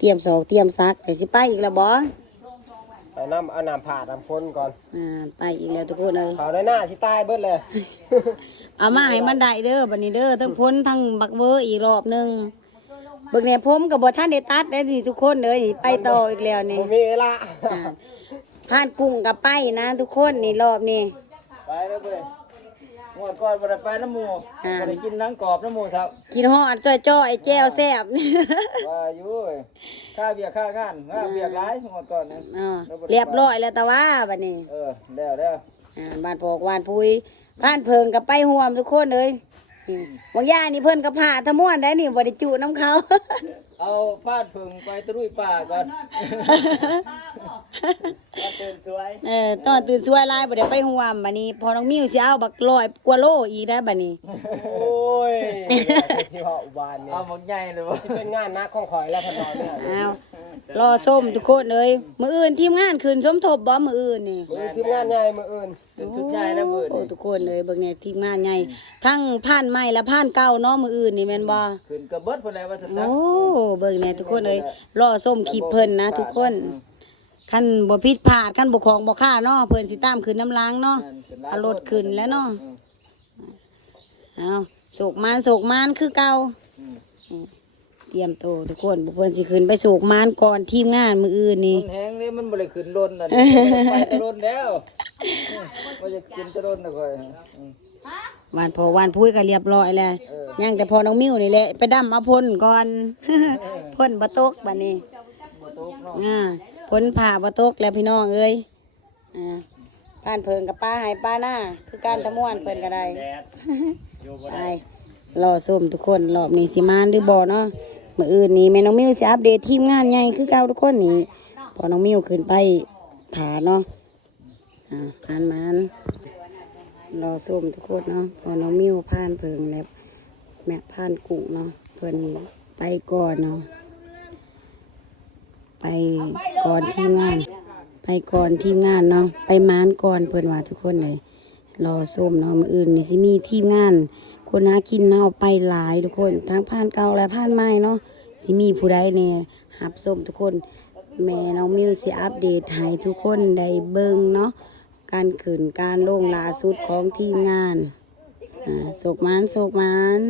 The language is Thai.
เตรียมสองเตรียมซักไปสิไปอีกแล้วบ่ไปเอาน้ำผ่าน้ำพ่นก่อนไปอีกแล้วทุกคนเลยเขาในหน้าสิตายเบิดเลย เอามาให้มันได้เด้อบัดนี้เด้อทั้งพ้นทั้งบักเวอร์อีกรอบนึงเบิ่งเนี่ยผมกับบ่ท่านได้ตัดได้นี่ทุกคนเลยไปต่ออีกแล้วนี่มีเวลาผ่านกุ้งกับไปนะทุกคนนี่รอบนี้ไปแล้วเว้ยงวดก่อนบ่ได้ไปน้ำหมูบ่ได้กินนังกรอบน้ำหมูครับกินฮอดจ้อยๆแจ่วแซ่บนี่ว่าอยู่ค่าเบียร์ค่างานค่าเบียร์หลายงวดก่อนนี่เรียบร้อยแล้วแต่ว่าบัดนี้แล้วบ้านพอกวานพุยผ่านเพิงกับไปห่วมทุกคนเลยบางย่านี่เพิ่นกับผ่าทะม่วนได้นี่บ่ได้จุน้ำเขาเอาพาดเพิงไปตะลุยป่าก่อนตื่นสวยตอนตื่นสวยลายบ่ได้ไปห่วมบัดนี้พอน้องมิ้วสิเอาบัก100 กว่าโลอีกได้บัดนี้โอ้ยที่เหาะอุบานนี่เอาบักใหญ่เลยบ่สิเป็นงานนักของข่อยแล้วท่านน้อยเนี่ยรอส้มทุกคนเลยมื้ออื่นทีมงานคืนสมทบบ่มื้ออื่นนี่ทีมงานใหญ่มื้ออื่นเป็นชุดใหญ่แล้วมื้อนี้ทุกคนเลยเบิ่งเนี่ยทีมงานใหญ่ทั้งผ่านใหม่และผ่านเก่าเนาะมื้ออื่นนี่แม่นบ่ขึ้นกระเบิดพุ่นแล้วว่าซั่นโอ้เบิ่งเนี่ยทุกคนเลยรอส้มคลิปเพิ่นนะทุกคนคันบ่ผิดพลาดคันบ่ของบ่ค่าเนาะเพิ่นสิตามขึ้นน้ำล้างเนาะเอารถขึ้นแล้วเนาะเอาโศกมานคือเก่าเตรียมโตทุกคนบุเพิ่นสิขึ้นไปโศกมานก่อนทีมงานมื้ออื่นนี่มันแห้งนี่มันบ่ได้ขึ้นล้นน่ะไปตะล้นแล้วบ่จะขึ้นตะล้นน่ะค่อยวานพุ้ยก็เรียบร้อยแล้วยังแต่พอน้องมิ้วนี่แหละไปดำเอาพ่นก่อนพ่นบ่ตกบัดนี้บ่ตกเนาะพ่นผ่าบ่ตกแล้วพี่น้องเอ้ยผ่านเพิงกับป้าให้ป้าหน้าคือการตะม่วนเพิ่นก็ได้ไปรอส้มทุกคนรอบนี้สิมานหรือบ่เนาะมื้ออื่นนี่แม่น้องมิ้วสิอัปเดตทีมงานใหญ่คือเก่าทุกคนนี่พอน้องมิ้วขึ้นไปผาเนาะมันรอส้มทุกคนเนาะพอน้องมิ้วผ่านเพิงแล้วแม่ผ่านกุ้งเนาะเพิ่นไปก่อนเนาะไปก่อนทีมงานเนาะไปมานก่อนเพิ่นว่าทุกคนเลยรอส้มเนาะมื้ออื่นนี่สิมีทีมงานคนหากินเนาะไปหลายทุกคนทั้งผ่านเก่าและผ่านใหม่เนาะสิมีผู้ใดเนี่ยหับส้มทุกคนแม่น้องมิวสิอัปเดตให้ทุกคนได้เบิ่งเนาะการขึ้นการลงล่าสุดของทีมงานโศกมาน